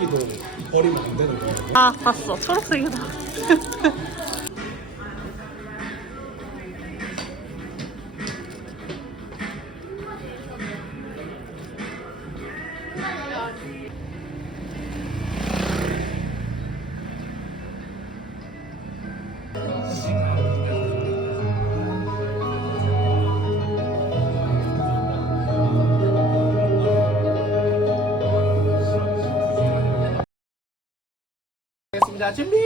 초록색이도 버리면 안 되는 거야. 아 봤어. 초록색이다. 알겠습니다. 준비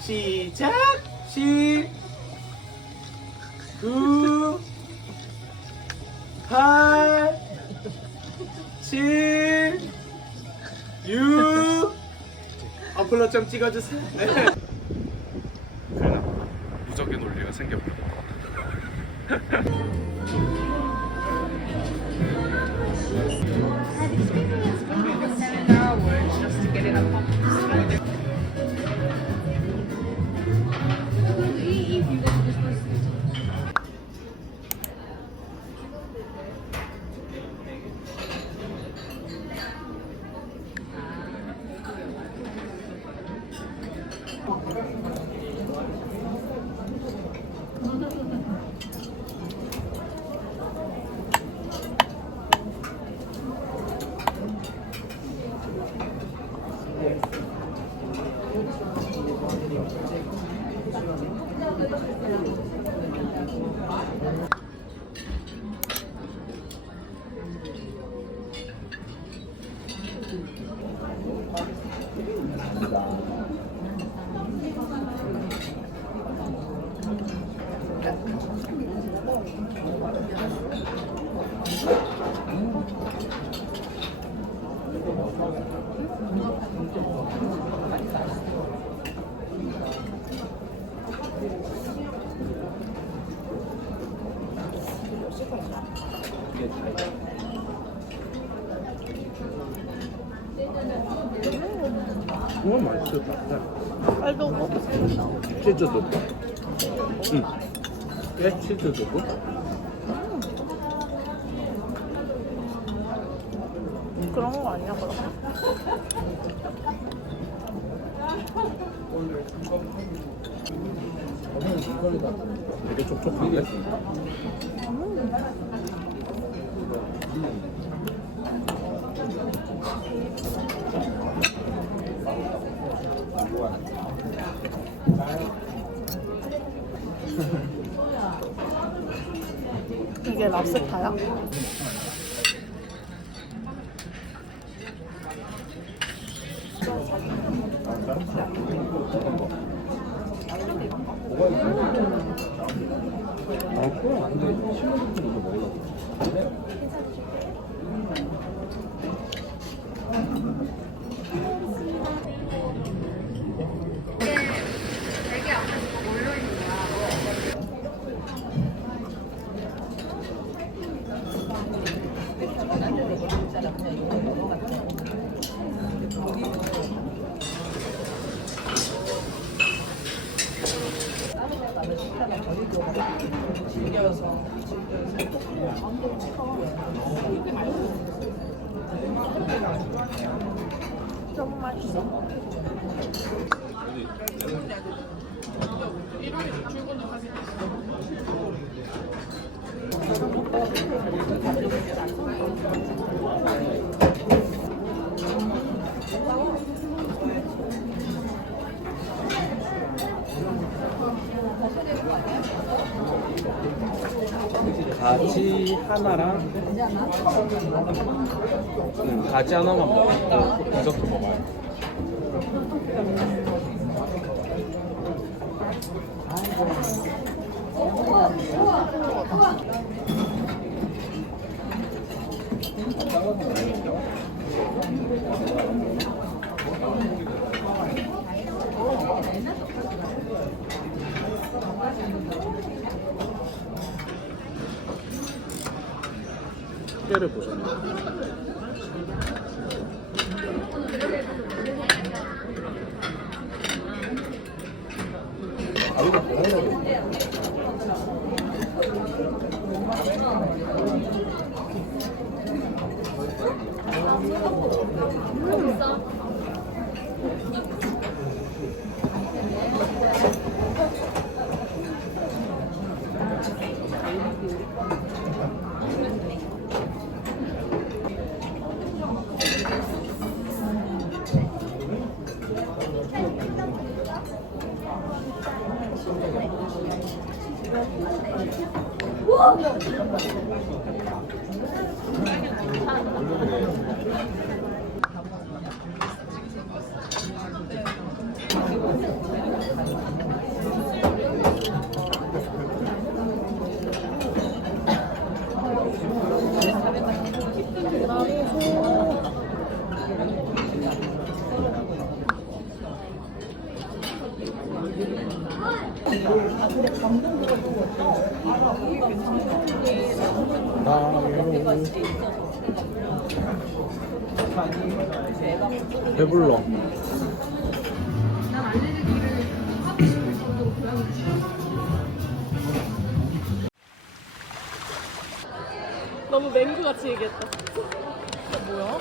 시작. 10 9 8 7 6 어플로 좀 찍어주세요. 네. 그냥 무적의 논리가 생겼고 Had experience in the seminar words just to get it up. 그건 맛있었다. 빨도고. 치즈 도구. 응. 예, 치즈 도구. 그런 거 아니야 그럼? 되게 촉촉한데. 이게 랍스타야? 좀 맛있어. 가지 하나랑 가지 하나만 먹고 디저트 먹어요. 깨를 보셨나요? 배불러. 너무 맹구같이 얘기했다. 이게 뭐야?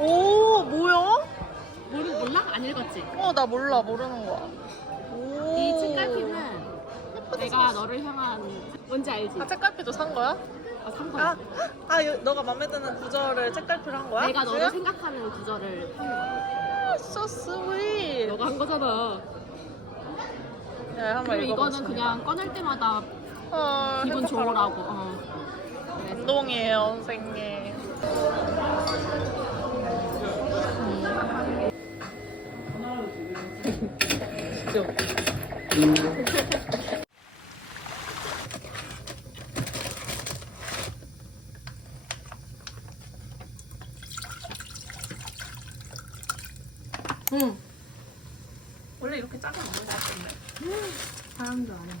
오, 뭐야? 몰라? 안 읽었지? 나 몰라. 모르는 거야. 오. 이 책갈피는 내가 너를 향한 뭔지 알지? 책갈피도 산 거야? 산 거야. 너가 마음에 드는 구절을 책갈피로 한 거야? 내가 너를 생각하는 구절을 한 거야. So sweet. 너가 한 거잖아. 야, 한번 그리고 이거는 읽어보자. 그냥 꺼낼 때마다 기분 행복하라고. 좋으라고. 감동이에요, 선생님. 응. 원래 이렇게 작은 안 먹을 것 같은데. 사람도 안 해.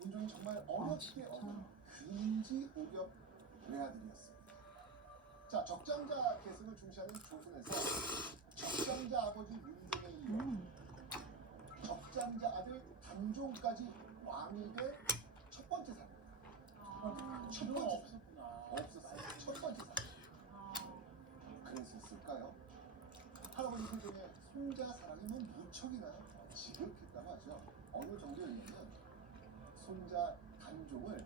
운전이 정말 어렵게 금지 오격 외아들이었습니다. 자, 적장자 계승을 중시하는 조선에서 적장자 아버지 문종에 이어 적장자 아들 단종까지 왕이 될 첫 번째 사례입니다. 첫 번째 없었어요. 첫 번째 사례. 그랬었을까요? 할아버지 세종의 손자 사랑이 무척이나 지극했다고 하죠. 어느 정도였냐면 손자 단종을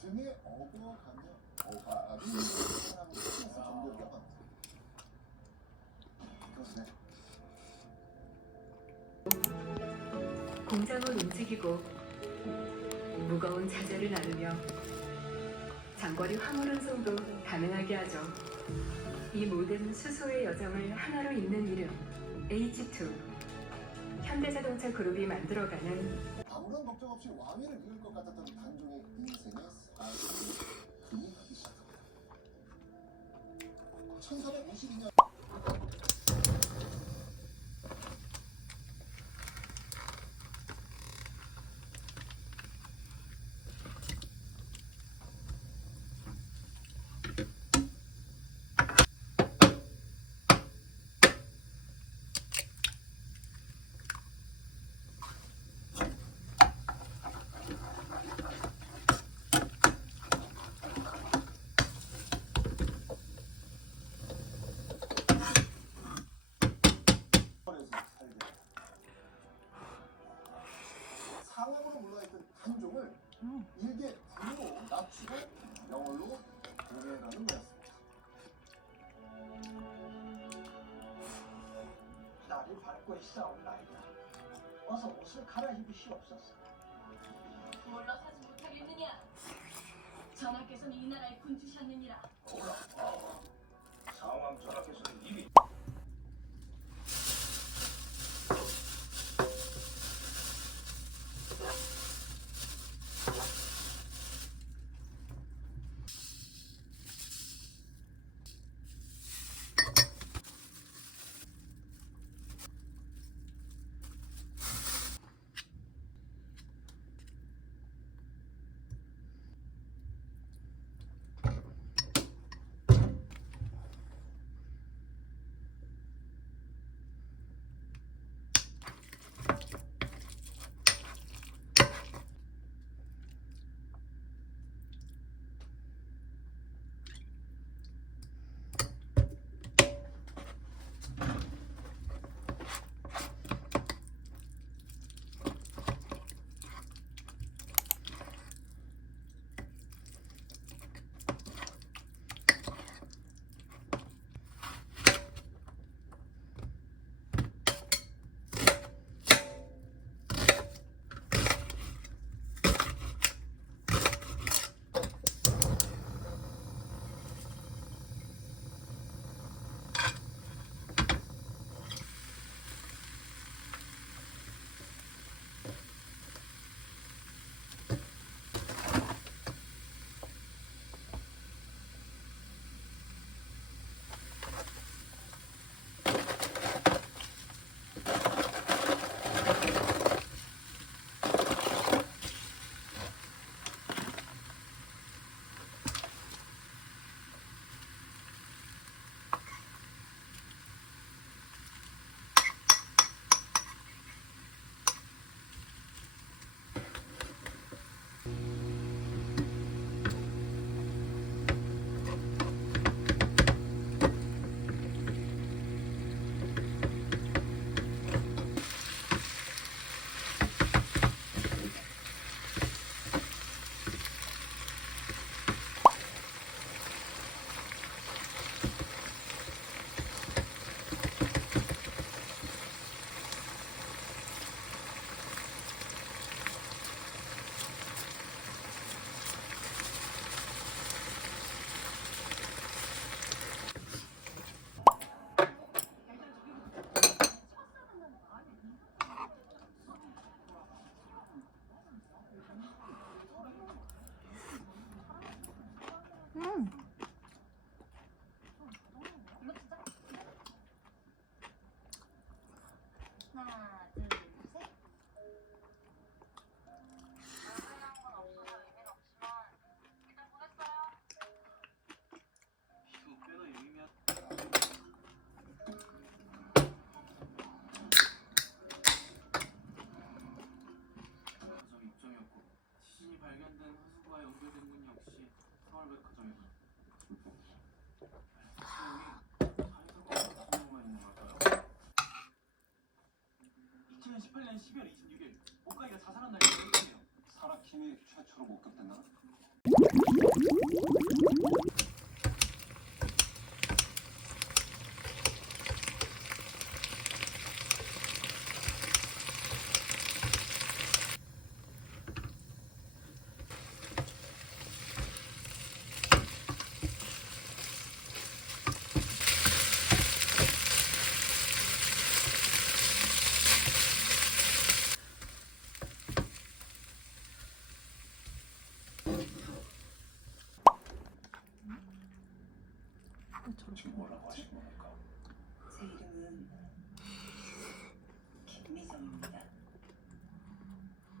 등에 업어가며 어바리 사랑으로 했을 정도였다고 합니다. 그렇네. 공장을 움직이고 무거운 자재를 나누며 장거리 화물 운송도 가능하게 하죠. 이 모든 수소의 여정을 하나로 잇는 이름 H2 현대자동차 그룹이 만들어가는 아무런 걱정 없이 왕위를 이을 것 같았던 단종의 인생의 사실이 흥하기 시작합니다. 1452년 상황으로 물러있던 단종을 일개 군으로 낮추고 영월로 보내라는 거였습니다. 날이 밝고 싸울 나이다. 어서 옷을 갈아입으시옵소서. 물러서지 못하겠느냐? 전하께서는 이 나라의 군주셨느니라. 상황 전하께서는 이미 하나, 둘, 셋. 의미한 건 없어서 의미는 없지만 일단 보냈어요. 이거 꽤나 유의미한. 백화점 입점이었고 시신이 발견된 화수구와 연결된 건 역시 서울백화점이고. 사이사가 무슨 영화 있는 걸까요? 2018년 12월 26일 오카이가 자살한 날이 기억이네요. 사라킴이 최초로 목격된다. 지금 뭐라고 하신 겁니까? 제 이름은 김미정입니다.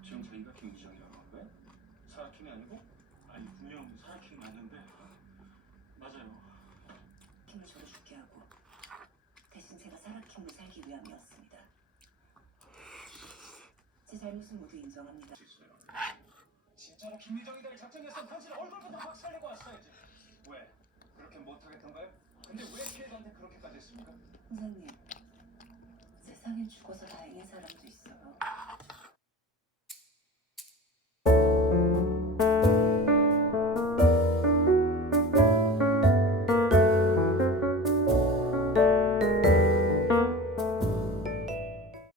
지금 저희가 김기정이라고 한 거예요? 사라킴이 아니고? 아니 분명 사라킴 맞는데. 맞아요. 킴을 저로 죽게 하고 대신 제가 사라킴을 살기 위함이었습니다. 제 잘못은 모두 인정합니다. 진짜로 김미정이다를 작정했으면 당신 얼굴부터 확 살리고 왔어야지. 왜? 그렇게 못하겠던가요? 근데 왜 피해자한테 그렇게까지 했습니까? 선생님, 세상에 죽어서 다행인 사람도 있어요.